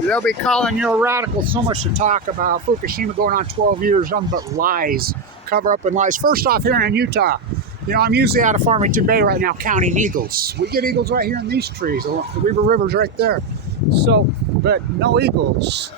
They'll be calling you a radical. So much to talk about. Fukushima going on 12 years, nothing but lies. Cover up and lies. First off, here in Utah, you know, I'm usually out of Farmington Bay right now counting eagles. We get eagles right here in these trees. The Weaver River's right there. So, but no eagles.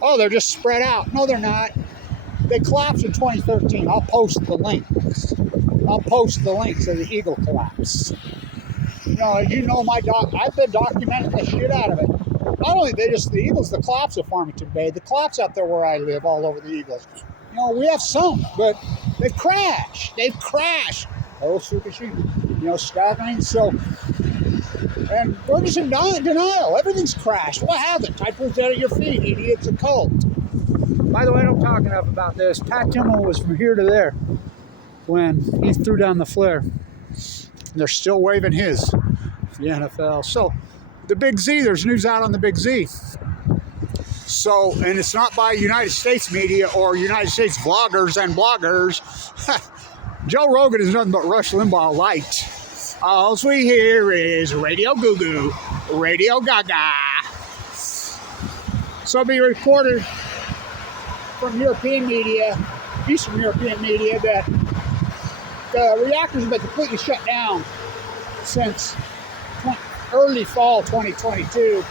Oh, they're just spread out. No, they're not. They collapsed in 2013. I'll post the links. I'll post the links of the eagle collapse. You know, as you know, I've been documenting the shit out of it. Not only the eagles, the collapse of Farmington Bay, the collapse out there where I live, all over the eagles. You know, we have some, but they've crashed. They've crashed. Oh, Fukushima. You know, staggering. So, and we're just in denial. Everything's crashed. What hasn't? I put that at your feet, idiot. It's a cult. By the way, I don't talk enough about this. Pat Timmel was from here to there when he threw down the flare. They're still waving his, the NFL. So, the Big Z, there's news out on the Big Z. So, and it's not by United States media or United States vloggers and bloggers. Joe Rogan is nothing but Rush Limbaugh light. All we hear is Radio Goo Goo, Radio Gaga. So, it'll be reported from European media, Eastern European media, that the reactors have been completely shut down since early fall 2022,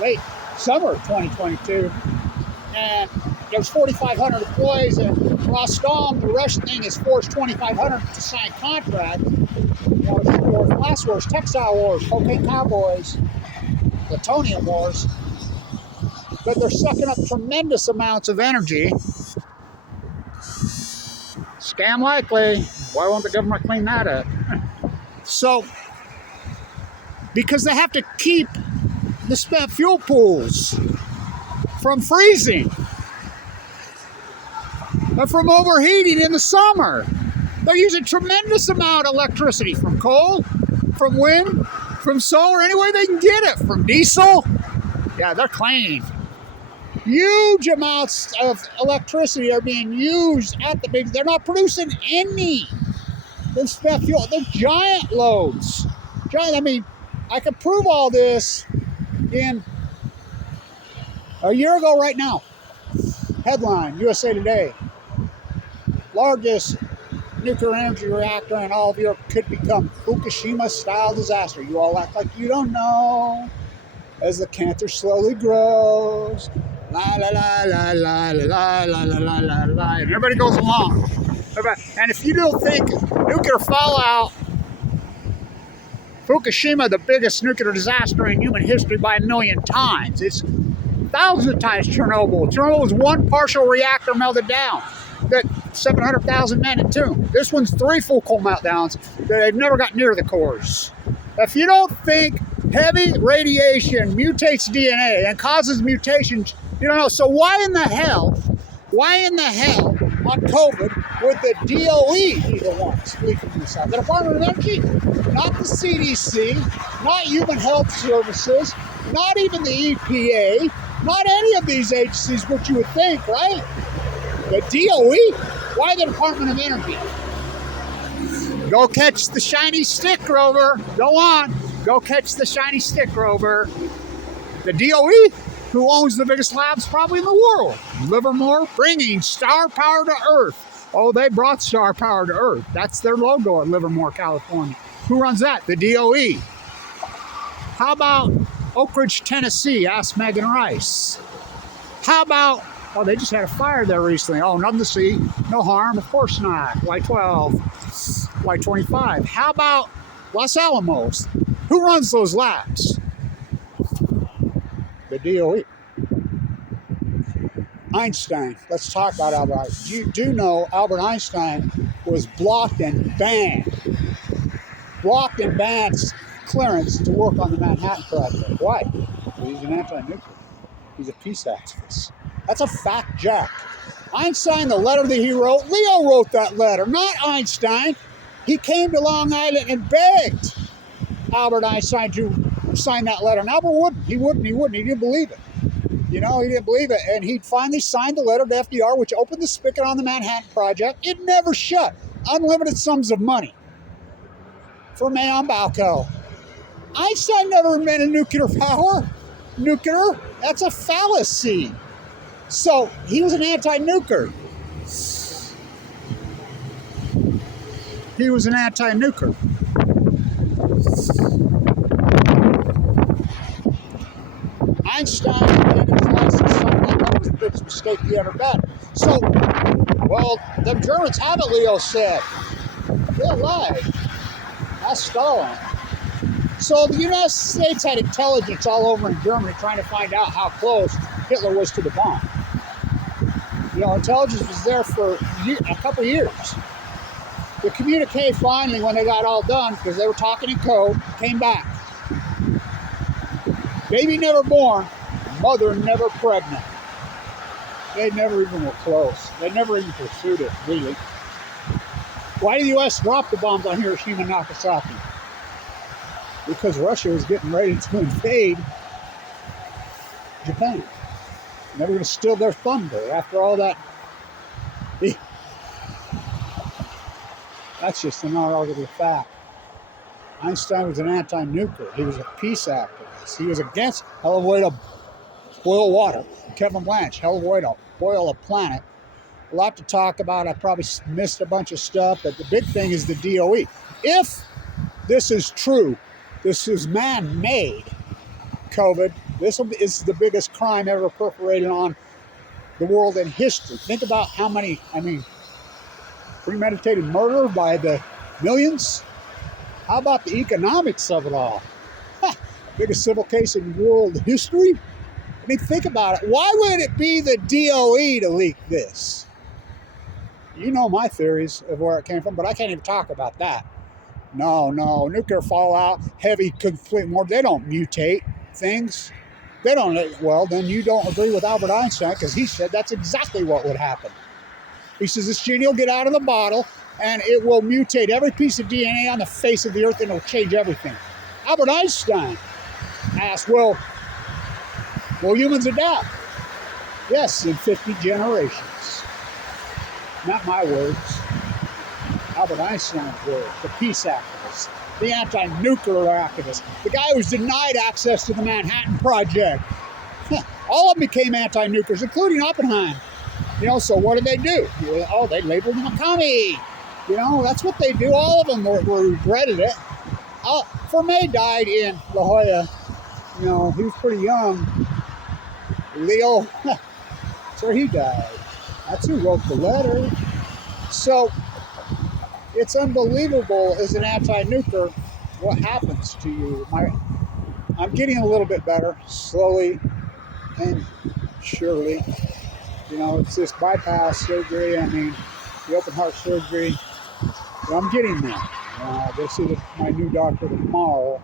late summer 2022, and there's 4,500 employees, and Rostom, the Russian thing, has forced 2,500 to sign contracts. You know, last wars, textile wars, cocaine cowboys, plutonium wars, but they're sucking up tremendous amounts of energy. Scam likely. Why won't the government clean that up? So, because they have to keep the spent fuel pools from freezing and from overheating in the summer. They're using tremendous amount of electricity from coal, from wind, from solar, any way they can get it, from diesel. Yeah, they're clean. Huge amounts of electricity are being used at the big. They're not producing any. They're spent fuel. They're giant loads. Giant. I mean, I can prove all this in a year ago right now. Headline, USA Today. Largest nuclear energy reactor in all of Europe could become Fukushima-style disaster. You all act like you don't know. As the cancer slowly grows. La la la la la la la la la la la. And everybody goes along. And if you don't think nuclear fallout, Fukushima, the biggest nuclear disaster in human history by 1,000,000 times. It's thousands of times Chernobyl. Chernobyl was one partial reactor melted down that 700,000 men entombed. This one's 3 full coal meltdowns that they've never got near the cores. If you don't think heavy radiation mutates DNA and causes mutations, you don't know. So why in the hell on COVID would the DOE be the ones leaking this out? The Department of Energy, not the CDC, not Human Health Services, not even the EPA, not any of these agencies, which you would think, right? The DOE? Why the Department of Energy? Go catch the shiny stick, Rover. Go on. Go catch the shiny stick, Rover. The DOE, who owns the biggest labs probably in the world. Livermore, bringing star power to Earth. Oh, they brought star power to Earth. That's their logo at Livermore, California. Who runs that? The DOE. How about Oak Ridge, Tennessee? Ask Megan Rice. How about, oh, they just had a fire there recently. Oh, nothing to see. No harm. Of course not. Y12. Y25. How about Los Alamos? Who runs those labs? The DOE. Einstein. Let's talk about Albert Einstein. You do know Albert Einstein was blocked and banned. Blocked and banned clearance to work on the Manhattan Project. Why? Well, he's an anti-nuclear. He's a peace activist. That's a fact, Jack. Einstein, the letter that he wrote, Leo wrote that letter, not Einstein. He came to Long Island and begged Albert Einstein to sign that letter. And Albert wouldn't. He didn't believe it. You know, he didn't believe it. And he finally signed the letter to FDR, which opened the spigot on the Manhattan Project. It never shut. Unlimited sums of money for Mayon Balco. Einstein never invented nuclear power. nuclear. That's a fallacy. So he was an anti-nuclear. He was an anti-nuclear. Einstein, at the end of his life, said something like that was the biggest mistake he ever made. So, well, the Germans have it, Leo said. They're alive. That's Stalin. So the United States had intelligence all over in Germany trying to find out how close Hitler was to the bomb. You know, intelligence was there for a couple years. The communique finally, when they got all done, because they were talking in code, came back. Baby never born, mother never pregnant. They never even were close. They never even pursued it, really. Why did the U.S. drop the bombs on Hiroshima and Nagasaki? Because Russia was getting ready to invade Japan. And they were going to steal their thunder after all that. That's just an unarguable fact. Einstein was an anti-nuclear. He was a peace activist. He was against hell of a way to boil water. Kevin Blanche, hell of a way to boil a planet. A lot to talk about. I probably missed a bunch of stuff, but the big thing is the DOE. If this is true, this is man-made COVID, this is the biggest crime ever perpetrated on the world in history. Think about how many, premeditated murder by the millions. How about the economics of it all? Biggest civil case in world history. Think about it. Why would it be the DOE to leak this? You know my theories of where it came from, but I can't even talk about that. No, nuclear fallout, heavy complete war, they don't mutate things. They don't, well, then you don't agree with Albert Einstein, because he said that's exactly what would happen. He says this genie will get out of the bottle and it will mutate every piece of DNA on the face of the earth and it'll change everything. Albert Einstein asked, will humans adapt? Yes, in 50 generations. Not my words. Albert Einstein's words. The peace activist, the anti-nuclear activist, the guy who was denied access to the Manhattan Project. All of them became anti-nuclears, including Oppenheimer. So what did they do? Oh, they labeled him a commie. That's what they do. All of them were regretted it. Fermat died in La Jolla. He was pretty young. Leo, that's where he died. That's who wrote the letter. So, it's unbelievable as an anti-nuclear what happens to you. I'm getting a little bit better, slowly and surely. It's this bypass surgery, the open heart surgery. But I'm getting there. I'll go see my new doctor tomorrow.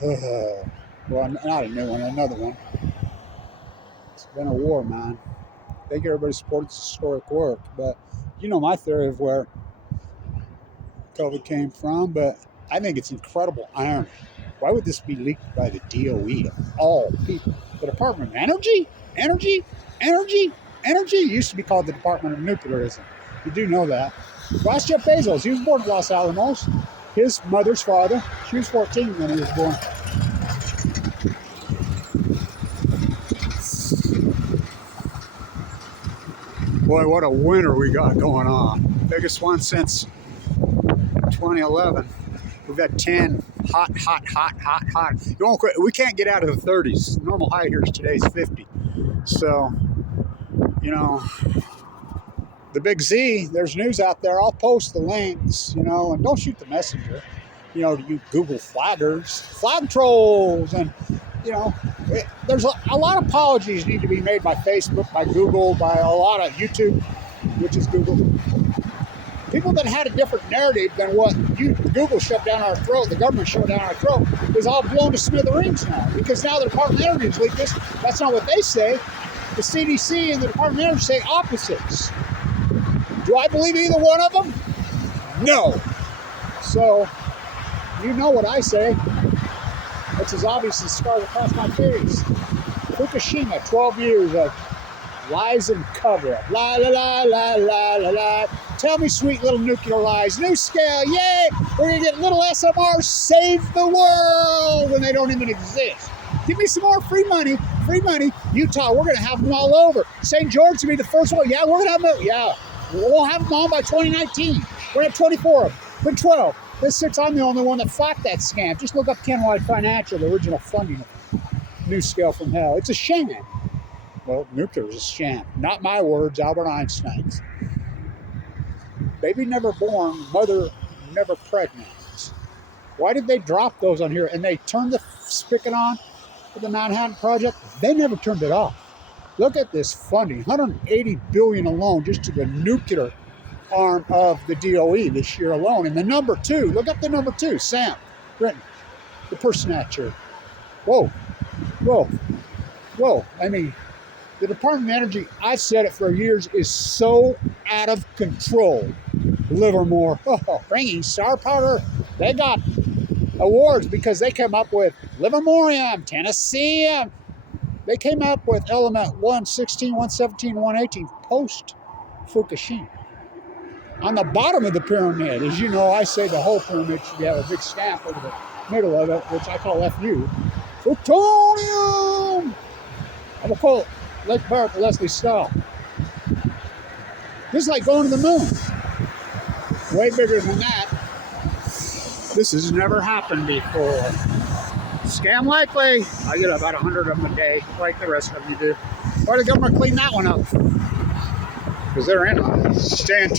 Well, not a new one, another one. It's been a war, man. Thank you, everybody supports historic work. But my theory of where COVID came from, but I think it's incredible irony. Why would this be leaked by the DOE of all people? The Department of Energy? Energy used to be called the Department of Nuclearism. You do know that. Ross Jeff Bezos, he was born in Los Alamos. His mother's father, she was 14 when he was born. Boy, what a winter we got going on. Biggest one since 2011. We've had 10 hot. We can't get out of the 30s. Normal high here today is 50. So, the big Z, there's news out there. I'll post the links, and don't shoot the messenger. You Google flaggers, flag trolls, and, there's a lot of apologies need to be made by Facebook, by Google, by a lot of YouTube, which is Google. People that had a different narrative than what Google shoved down our throat, the government shoved down our throat, is all blown to smithereens now. Because now the Department of Energy is leaked this. That's not what they say. The CDC and the Department of Energy say opposites. Do I believe either one of them? No. So, you know what I say. It's as obvious as scars across my face. Fukushima, 12 years of lies and cover-up. La, la, la, la, la, la, la. Tell me sweet little nuclear lies. New scale, yay! We're going to get little SMRs save the world when they don't even exist. Give me some more free money. Free money. Utah, we're going to have them all over. St. George to be the first one. Yeah, we're going to have them. Yeah, we'll have them all by 2019. We're going to have 24 of them. But 12. This 6, I'm the only one that fought that scam. Just look up Kenwide Financial, the original funding of New Scale from Hell. It's a sham. Well, nuclear is a sham. Not my words, Albert Einstein's. Baby never born, mother never pregnant. Why did they drop those on here? And they turned the spigot on for the Manhattan Project. They never turned it off. Look at this funding, $180 billion alone just to the nuclear arm of the DOE this year alone. And the number 2, look up the number 2, Sam Britton, the purse snatcher. Whoa, whoa, whoa. I mean, the Department of Energy, I've said it for years, is so out of control. Livermore, bringing star power. They got awards because they came up with Livermorium, Tennesseeum. They came up with element 116, 117, 118 post Fukushima. On the bottom of the pyramid, as you know, I say the whole pyramid should have a big stamp over the middle of it, which I call FU. Plutonium! I'm going to call it Lake Park Leslie Stahl. This is like going to the moon. Way bigger than that. This has never happened before. Scam likely. I get about 100 of them a day, like the rest of you do. Why did the government clean that one up? Because they're in on it. Stay tuned.